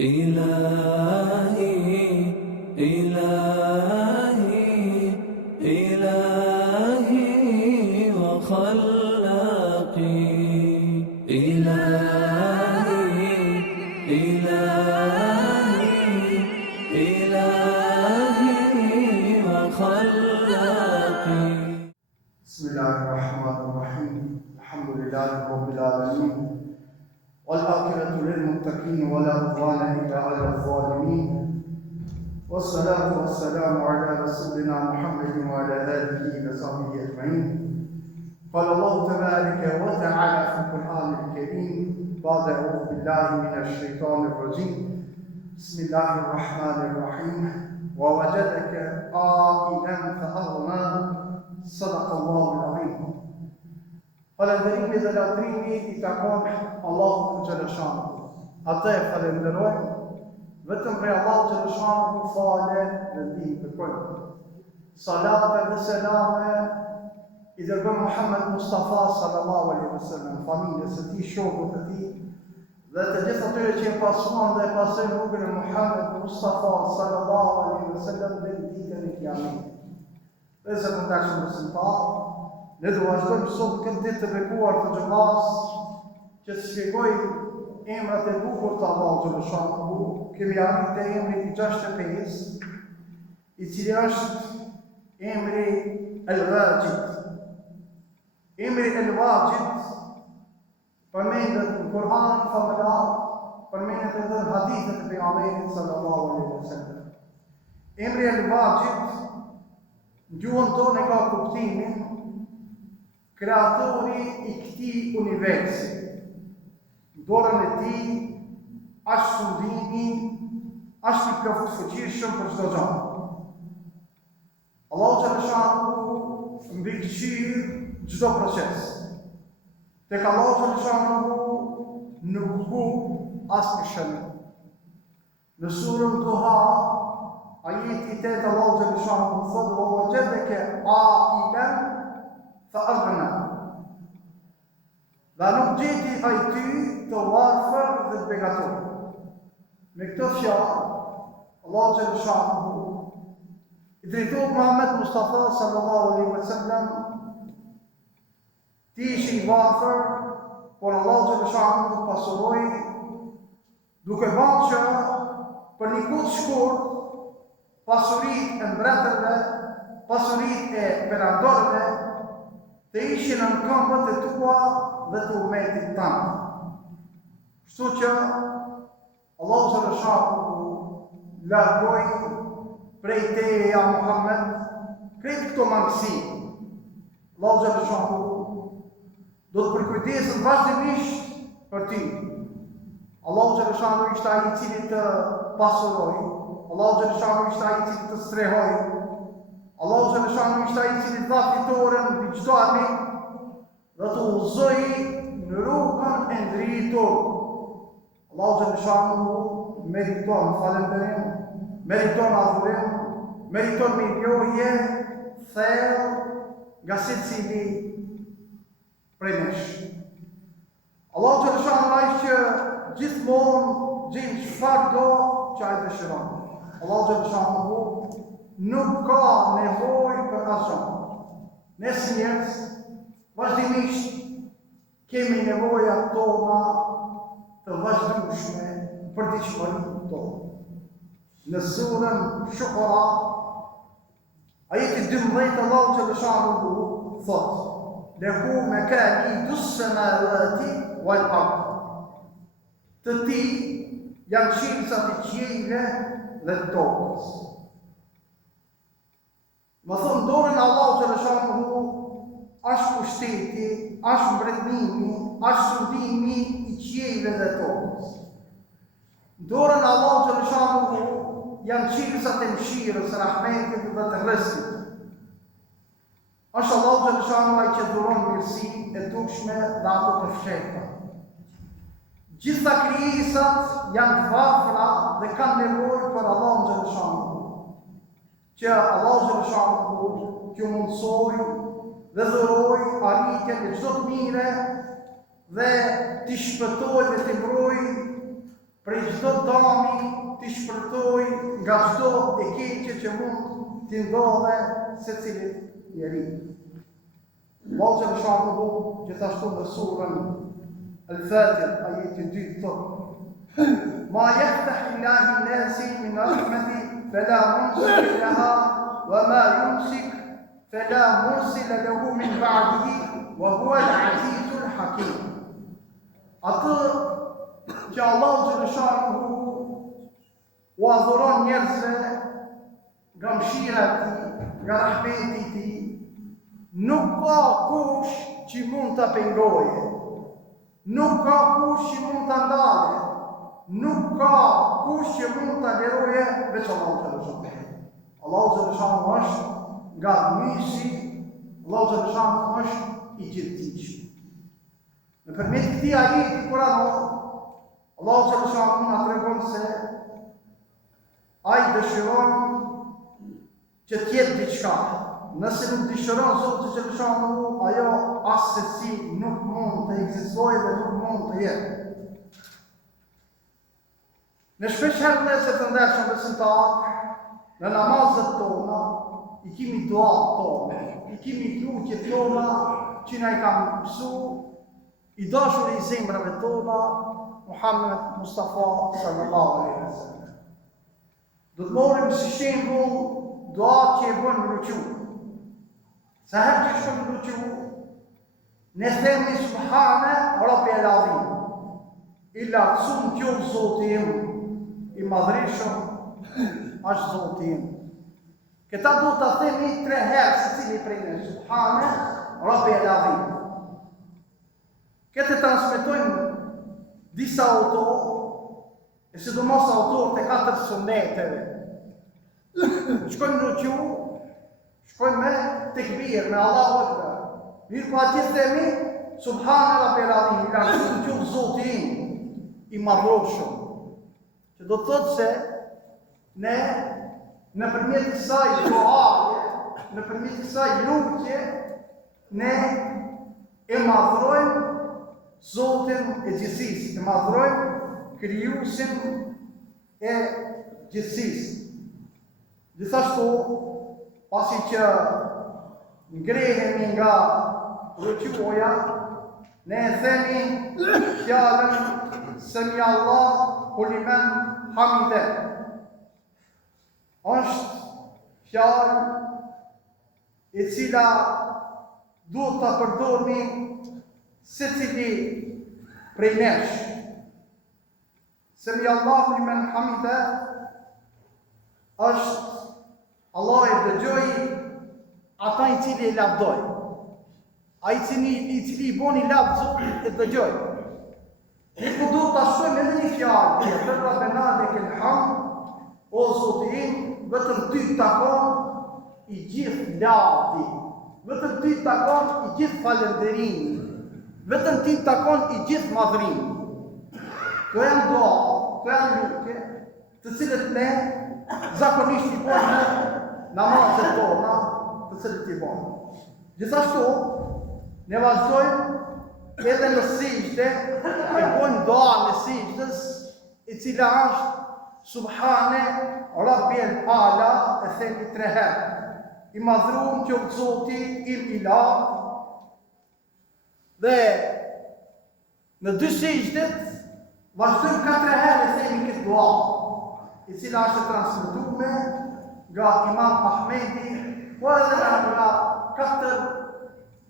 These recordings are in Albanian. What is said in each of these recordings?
إلهي إلهي إلهي وخلاقي إلهي إلهي إلهي وخلاقي. بسم الله الرحمن الرحيم. الحمد لله رب العالمين والعاقبة للمتقين ولا عدوان إلا على الظالمين والصلاة والسلام على رسولنا محمد وعلى آله وصحبه أجمعين. قال الله تبارك وتعالى في القرآن الكريم بعد أعوذ بالله من الشيطان الرجيم بسم الله الرحمن الرحيم ووجدك عائلا فأغنى صدق الله العظيم. Falënderimi dhe latrimi i takon Allahut të Gjeleshanu. Atë e falenderojmë, vetëm prej Allahut të Gjeleshanu fale dhe ndihmë kërkojmë. Salate dhe selame i dërgojmë Muhammed Mustafa sallallahu alaihi wasallam, familjes së tij, shokët e tij dhe të gjithë atyre që e pasuan dhe e pasojnë rrugën e Muhammed Mustafa sallallahu alaihi wasallam dhe në ditën e Kiametit. Dhe se përndashëm besimtar, ne do vazhdojmë sot këtë ditë të bekuar të xhamas që të shpjegoj emrat e bukur të Allahut Gjeleshanu. Kemi arritur te emri i 65, i cili është emri El-Wajid. Emri El-Wajid përmendet në Kur'an famëlar, përmendet edhe në hadithet e pejgamberit sallallahu alaihi wasallam. Emri El-Wajid në gjuhën tonë ka kuptimin kreatori i këtij universi. Në dorën e tij është fundimi, është i plotfuqishëm për çdo gjë. Allahu Gjeleshanu mbikëqyr çdo proces. Tek Allahu Gjeleshanu nuk ka asnjë shënim. Në surën Duha, ajeti 8 Allahu Gjeleshanu thotë: "Wa wajadaka ailan fa'aghna." Dhe nuk gjeti ai ty të varfër dhe të begator. Me këtë fjalë, Allahu Gjeleshanu i drejtohet Muhammed Mustafa sallallahu alaihi wasallam, ti ishi i varfër, por Allahu Gjeleshanu pasuroi duke bërë që për një kohë të shkurt pasuritë e mbretërve, pasuritë e perandorëve të ishin në këmbët e tua dhe të umetit tanë. Kështu që Allahu Gjeleshanu largoi prej teje ja Muhammed krejt këto mangësi. Allahu Gjeleshanu do të përkujdeset vazhdimisht për ty. Allahu Gjeleshanu ishte ai i cili të pasuroi. Allahu Gjeleshanu ishte ai i cili të strehoi. Allahu Gjeleshanu ishte ai i cili dha fitoren mbi çdo armik dhe të udhëzoi në rrugën e ndritur. Allahu Gjeleshanu meriton falënderim, meriton adhurim, meriton mirënjohje thellë nga secili prej nesh. Allahu Gjeleshanu ai që gjithmonë gjen çfarë do që ai dëshiron. Allahu Gjeleshanu nuk ka nevojë për asgjë. Ne si njerëz vazhdimisht kemi nevojat tona të vazhdueshme për diçmërinë tonë. Në surën Shuara, ajeti 12 Allahu Gjeleshanu thotë: "Lehu maqalidu s-samawati wal-ard." Të ti janë qilësat e qiejve dhe tokës. Më thonë, dorën Allahu Gjeleshanu është pushteti, është mbretërimi, është sundimi i qiejve dhe tokës. Dorën Allahu Gjeleshanu janë qilësat e mëshirës, rahmetit dhe të rrezikut. Është Allahu Gjeleshanu ai që dhuron mirësi e dukshme dhe ato të fshehta. Gjitha krijesat janë të varfëra dhe kanë nevojë për Allahun Gjeleshanu. Që Allahu Gjeleshanu që mundsoj dhe dhuroj arritjen e çdo të mire dhe t'i shpëtoj dhe t'i mbroj prej çdo dëmi t'i shpërtoj nga çdo e keqe që mund t'i ndodhe secilit njeri. Allahu xhallahu shanhu gjithashtu në surën Al-Fatir ajetin 2 thotë: Ma yaftah Allahu lin-nasi min rahmati fala mumsik laha wa ma yumsik fala mursila lahu min ba'dihi wa huwa al-azizul hakim. Atë që Allahu xhallahu shanhu u adhuron njerëzve nga mëshira e tij, nga rahmeti i tij, nuk ka kush që mund të pengoje, nuk ka kush që mund të ndale, nuk ka kush që mund të leroje veç Allahu xhallahu shanhu. Allahu xhallahu shanhu është nga misi, Allahu xhallahu shanhu është i gjithëdijshëm. Nëpërmjet këtij ajeti kuranor, Allahu xhallahu shanhu na tregon se ai dëshiron që t'jetë diçka. Nëse nuk dëshiron Zoti xhallahu shanhu, ajo asesi nuk mund të ekzistojë dhe nuk mund të jetë. Në shpeshherë nëse të ndershëm besimtar, në namazet tona, i kemi duat tona, i kemi lutjet tona që na i kanë mësu, i dashur i zemrave tona, Muhammed Mustafa sallallahu alaihi wasallam. Do të morim si shembull duat që e bën në ruku. Sa herë që shkojmë në ruku, ne themi subhane Rabbil Azim. I lartësuar qoftë Zoti im, i madhreshëm është Zoti im. Këta duhet ta themi 3 herë secili prej nesh, subhane Rabbil Azim. Këtë transmetojnë disa autorë, e sidomos autorët e 4 suneteve. Shkojnë në ruku, shkojnë me tekbir, me Allahu Akbar. Mirë po atje themi subhane Rabbil Azim, i lartësuar qoftë Zoti im, i madhreshëm. Që do të thotë se ne nëpërmjet kësaj duaje, nëpërmjet kësaj lutje, ne e madhrojmë Zotin e gjithësisë, e madhrojmë krijuesin e gjithësisë. Gjithashtu, pasi që ngrehemi nga rukuja, ne e themi fjalën Semi Allahu limen hamide. Është fjalë e cila duhet ta përdorni secili prej nesh. Semi Allahu limen hamide është Allah e dëgjoj ata i cili e lavdoj. Ai i cili i boni lavd Zotit e dëgjoj. Ne po duhet ta shojmë edhe një fjalë tjetër, Rabbena lekal hamd, o Zoti im, vetëm ty takon i gjithë lavdi, vetëm ty takon i gjithë falënderimi, vetëm ty takon i gjithë madhrimi. Këto janë dua, këto janë lutje, të cilët ne zakonisht i bëjmë në namazet tona, të cilët i bëjmë. Gjithashtu, ne vazhdojmë edhe në sijde, e bojnë dua në sijdës, e cila është Subhane Rabbil Ala, e themi 3 herë. I madhruar qoftë Zoti im i lartë. Dhe në 2 sijdet vazhdojmë 4 herë e themi këtë dua, e cila është transmetuar nga Imam Ahmedi, po edhe nga 4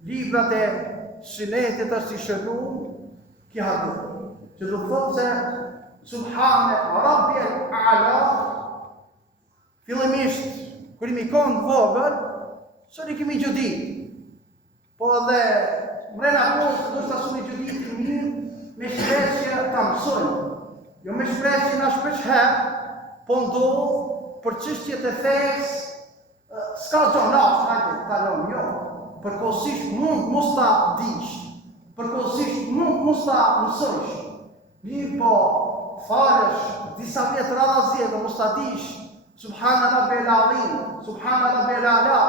librat e Sunetit është i shënuar kjo hadith, që do të thotë se Subhane Rabbil Ala, fillimisht kur imi konë të vogël, sot i kemi gjudit, po edhe mrena kohës do të asuni gjudit të mirë, me shpresje ta mësojnë, jo me shpresje na shpeshherë, po ndohë për çështjet e fesë, s'ka gjonash, hajde, talon, jo. Përkohësisht mund mos ta dish, përkohësisht mund mos ta mësosh. Mirë po, falësh disa vjet radhazi dhe mos ta dish, Subhana Rabbil Azim, Subhana Rabbil Ala.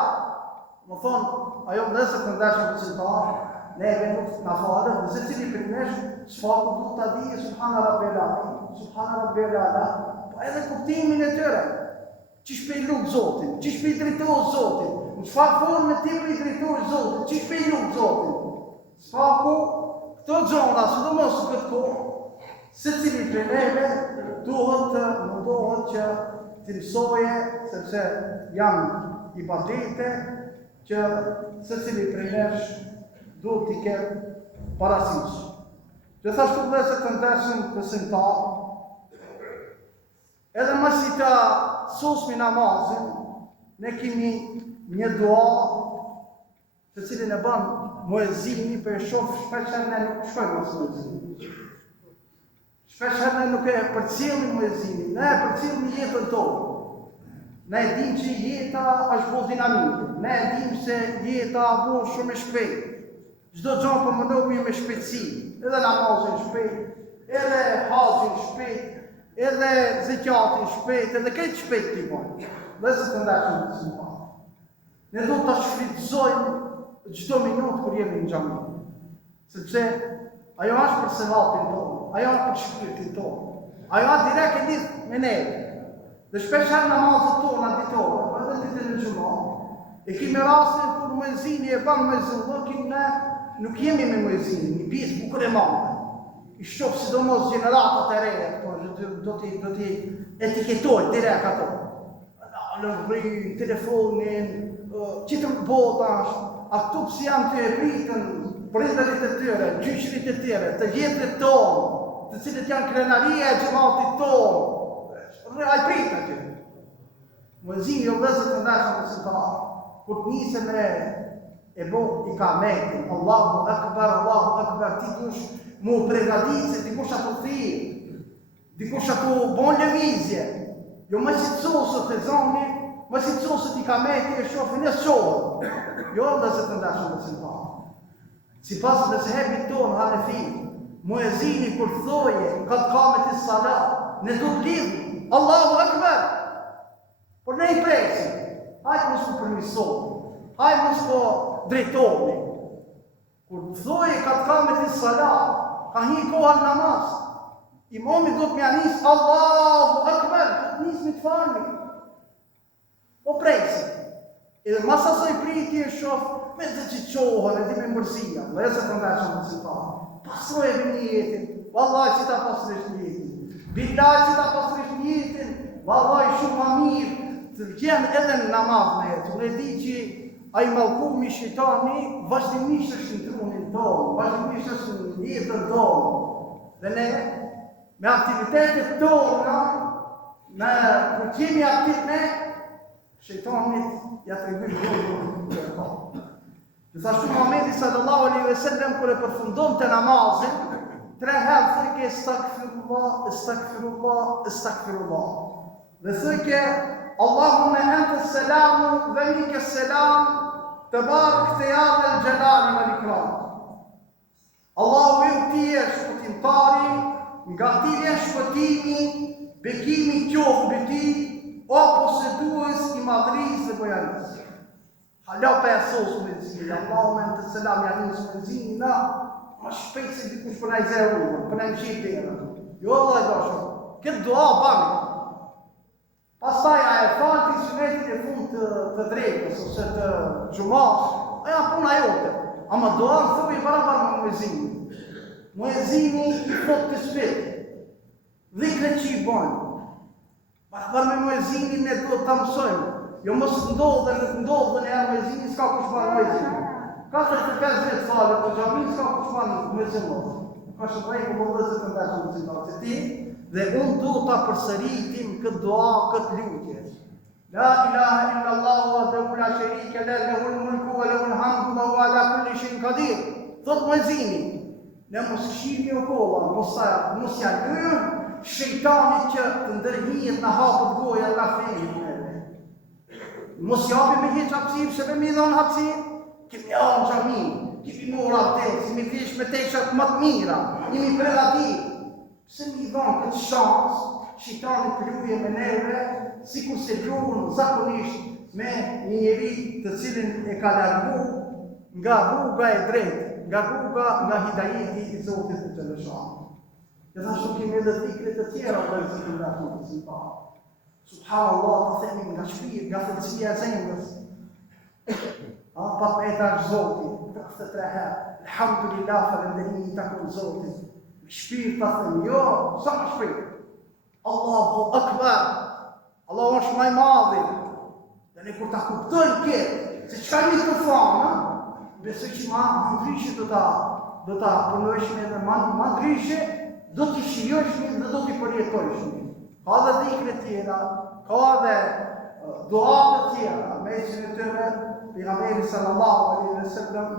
Më thonë, ajo nëse të ndeshëm besimtar, neve nuk na falë, dhe se cili për nesh, shfaku du të di, subhana rabbel ala, po edhe kuptimin e tëre, qish pe i lukë Zotin, qish pe i drejtojë Zotin, në çfarë formë ti pe i drejtojë Zotin, qish pe i lukë Zotin. Shfaku, këto gjona, sidomos në këtë kohë, se cili për neve mundohet që të mësoje, sepse janë ibadete që se cili për nesh duhet t'i ketë parasysh. Gjithashtu vëllezër të ndershëm besimtar, edhe masi ta sosmi namazin, ne kemi një dua të cilin e bën muezini për shof shpeshherë ne nuk shkojmë as muezini. Shpeshherë ne nuk e përcjellim muezinin, ne e përcjellim jetën tonë. Ne e dim që jeta është bo dinamike, ne e dim se jeta bo shumë e shpejt. Çdo gjë po mundohemi me shpejtësi, edhe namazin shpejt, edhe haxhin shpejt, edhe zekatin shpejt, edhe këtë shpejt t'i bëjmë. Vëllezër të ndershëm besimtar. Ne do ta shfrytëzojmë çdo minutë kur jemi në xhami. Sepse ajo është për sevapin tonë, ajo është për shpirtin tonë. Ajo është direkt e lidhur me ne. Dhe shpeshherë namazet tona ditore, edhe ditën e xumës, e kemi rastin kur muezini e bën muezin, ne nuk jemi me muezinin, një pjesë bukur e madhe. I shoh sidomos gjeneratat e reja këto, do t'i etiketojnë direkt ato. Në rri, telefonin, qitër botash, a këtu pësi janë të e pritën, prinderit e tyre, gjyqrit e tyre, të jetët tonë, të cilët janë krenaria e gjematit tonë, ai pritë aty. Muezini o vëllezër të ndershëm besimtar, kur të nisë me e bo i kametin, Allahu Akbar, ti kush mu pregadit se ti kush ato thirë, dikush ato bon lëvizje, jo më si të sosët e zoni, më si të sosët i kameti e shofin e shohë. Jo vëllezër të ndershëm besimtar. Sipas të zehebit tonë Hanefi, muezini kur thoje kad kamet i salat, ne do të lidhë Allahu Akbar, por ne i presim, hajtë mos po përmisohë, hajtë mos po drejtohë. Kur të thojë ka të kamet i salat, ka hi koha në namaz, imami do të mja nisë Allahu Akbar, do të nisë me të farmi. Po presim, edhe mas asoj priti e shofë, me të që qohën, edhe me mërzia, vëllezër të ndershëm besimtar, pasrojë një jetin, vallaj që ta pasrojsh një jetin. Bilaj që ta pasrësh njëtin, vallaj shumë ma mirë, të gjenë edhe në namaz me jetë. Unë e di që a i malkumi shejtani vazhdimisht është në trunin tonë, vazhdimisht është në jetën tonë. Dhe ne, me aktivitetet tona, kur kemi aktiv ne, shejtanit ja të rëgjën të kohë. Gjithashtu Muhamedi sallallahu alaihi wasallam kur e përfundon të namazin, 3 herë thëjke Estakfirullah. Dhe thëjke Allahumme ente selamu dhe mike selam të barë këtë jadë e gjelani më likram. Allahu ju ti e shpëtimtari, nga ti e shpëtimi, bekimi qofë bëti, o posedues i madhris dhe bojanis. Hala për e sosë me zini, Allahumme ente selam janis me zini na, ma shpejt se dikush për na i zërë ujë, për na i mqip dhe në. Jo Allah i dashur, këtë dua bani. Pastaj a e falë të sunetin e fund të drejtës, ose të gjumas, aja puna jote. Ama dua në thuj i barabar me muezini. Muezini i fot të shpit, dhikre që i banë. Barabar me muezini ne do të mësojmë. Jo mos ndodhe, nuk ndodhe në e muezini, s'ka kush banë muezini. 45 falë të xhamin s'ka kush banë muezini. Ka shëprej ku më vëzët të ndeshën të citatë ti, dhe unë du të përsëritim këtë dua, këtë lutje. La ilaha illallah wa dhe la sharika lahu lahul mulku wa lahul hamdu wa huwa ala kulli shay'in qadir. Thot muezini, ne mos këshirmi o kolla, mos ja lërë shejtanit që të ndërhijet në hapët goja nga fejnë. Mos japi me hiç hapësirë, se me dhon hapësirë, kemi anë xhamin, kemi mora abdes, mi fish me teshat më të mira, jemi pregativ. Se mi dhon këtë shans, shejtani kruje me neve, sikur se luan zakonisht me një njeri të cilin e ka largu nga rruga e drejtë, nga rruga, nga hidajeti I Zotit të Gjallëshan. Gjithashtu kemi edhe dhikrit të tjera vëllezër të ndërtuar të besimtar. Subhanallah, të themi nga shpirt, nga thellësia e zemrës. Patmeta është Zoti, 33 herë. Alhamdulillah, falënderimi I takon Zotit. Me shpirt ta themi, jo, sa me shpirt. Allahu Akbar. Allahu është më I madhi. Dhe ne kur ta kuptojmë këtë, se çka një të famë, besoj që ma ndryshe do ta punojshme edhe ma ndryshe, do t'i shijoshme dhe do t'i përjetoshme. Ka dhe dhikre tjera, ka dhe duat të tjera, me që në tëre, pejgamberi sallallahu alaihi wasallam,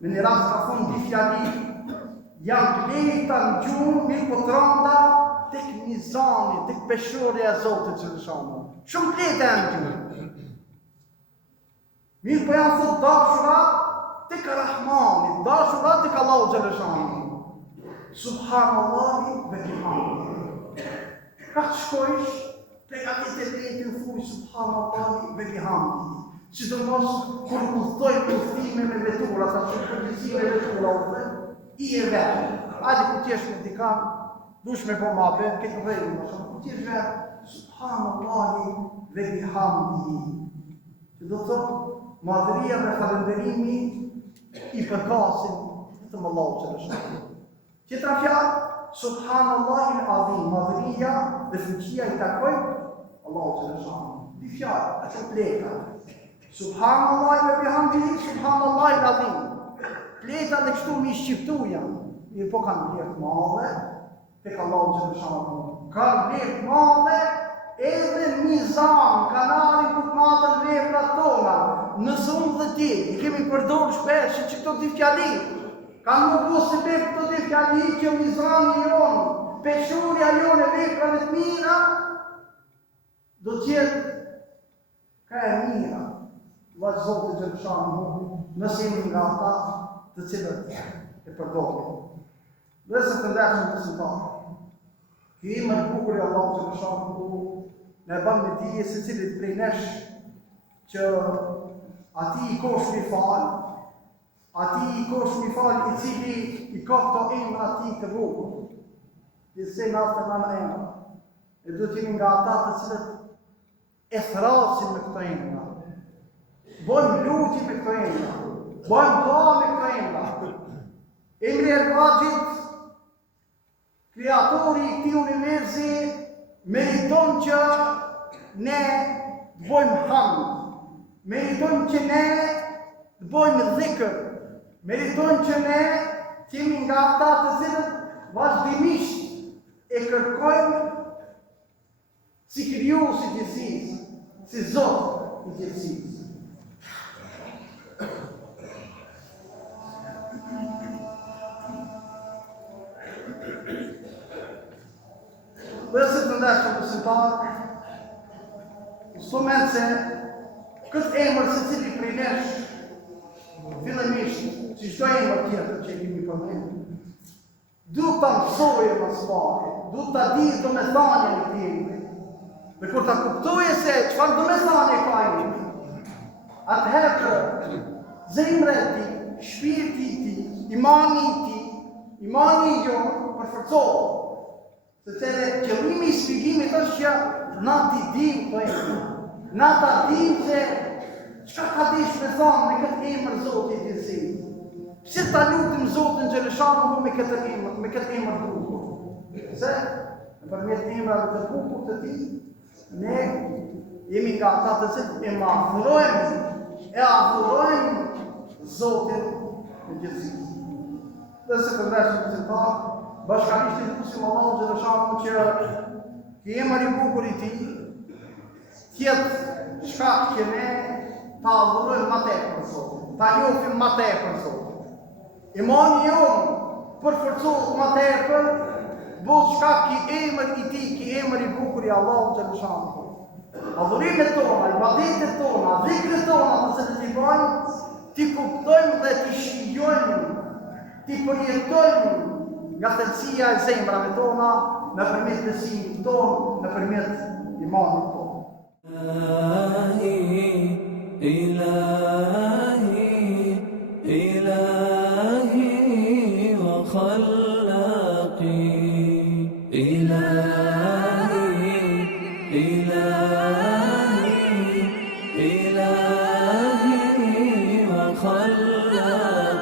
me një rast ka thonë di fjali, janë pleta në gjumë, mirë po tranda, tek mizani, tek peshorja e Zotit Gjallëshan. Shumë pleta janë gjumë. Mirë po janë thot dashura tek Rahmani, dashura tek Allahu Gjallëshan. Subhanallahi ve bihamdihi. Ka të shkojsh, pregatit e letin thuj Subhanallahi ve bihamdihi. Sidomos kur udhtoj udhtime me vetura, ta që përgjithësi me vetura udhtoj, I e vetë. Adi ku t'jesh me dikan, dush me po ma bet, këtë rejnë më shumë, ku t'jesh vetë, Subhanallahi ve bihamdihi. Që do thotë, madhëria dhe falënderimi I përkasin të Allahu Gjallëshan. Tjetra fjalë, Subhanallahi al-Azim, madhëria dhe fuqia I takoj Allahu Gjallëshan. Di fjalë, ato pleta. Subhanallahi ve bihamdihi, Subhanallahi al-Azim. Pleta dhe kështu mi shqiptu janë, mirë po kanë vlerë madhe, tek Allahu Gjallëshan. Kanë vlerë madhe, edhe mizan, kanalin ku të matën veprat tona, nëse unë dhe ti, I kemi përdorur shpesh që këto di fjali, kanë më bu se be këto di fjali që mizani jonë, peshurja jonë e veprave të mira, do tjetë ka e mira, vazhë Zotë Gjallëshan, nëse jemi nga ata të cilët e përdorin. Dhe se të ndeshëm të besimtarë, Ky emër I bukur I Allahu Gjallëshan ku ne ban me dije se cilit prej nesh që ati I kosh mi fal, ati I kosh mi fal I cili I ka këto emra ati të bukur. Gjithsej në aftë në emra. E do t'jemi nga ata të cilët e thrasin me këto emra. Bojmë lutje me këto emra. Bojmë dua me këto emra. Emri Ervajit, kreatori I këtij universi, meriton që ne bojmë hamd, meriton që ne bojmë dhikr, meriton që ne kemi nga ata të cilët vazhdimisht e kërkojmë si krijues I gjithësisë, si Zot I gjithësisë. Dhe se të ndeshëm besimtarë, instrument se këtë emër se cili prej nesh, fillimisht, si çdo emër tjetër që kemi përmendur, duhet ta mësojë më së pari, duhet ta di domethënien e këtij emri. Dhe kur ta kuptojë se çfarë domethënie ka ai emri, atëherë zemra e tij, shpirti I tij, imani I tij, imani I jonë përforcohet. Sepse qëllimi I shpjegimit është që na t'i dim të emra. Na ta dim se çka ka dish me thonë me këtë emër Zoti I gjithësisë. Pse ta lutim Zotin Gjallëshan me këtë emër të bukur? Se nëpërmjet emrave të bukur të tij, ne jemi nga ata të cilët e adhurojmë Zotin I gjithësisë. Dhe se përndeshëm besimtarë, bashkërisht I lutim Allahu Gjallëshan që ky emër I bukur I tij tjetë shkak që ne ta adhurojmë më tepër Zotin, ta njohim më tepër Zotin. Imani jonë përforcohet më tepër, bëhet shkak I emër I tij, ky emër I bukur I Allahu Gjallëshan. Adhurimet tona, ibadetet tona, dhikret tona të cilat I bëjmë, ti kuptojmë dhe ti shijojmë, ti përjetojmë nga thellësia e zemrave tona, nëpërmjet besimit tonë, nëpërmjet imanit tonë. Ilahi, ilahi, ilahi. إلهي وخلاقي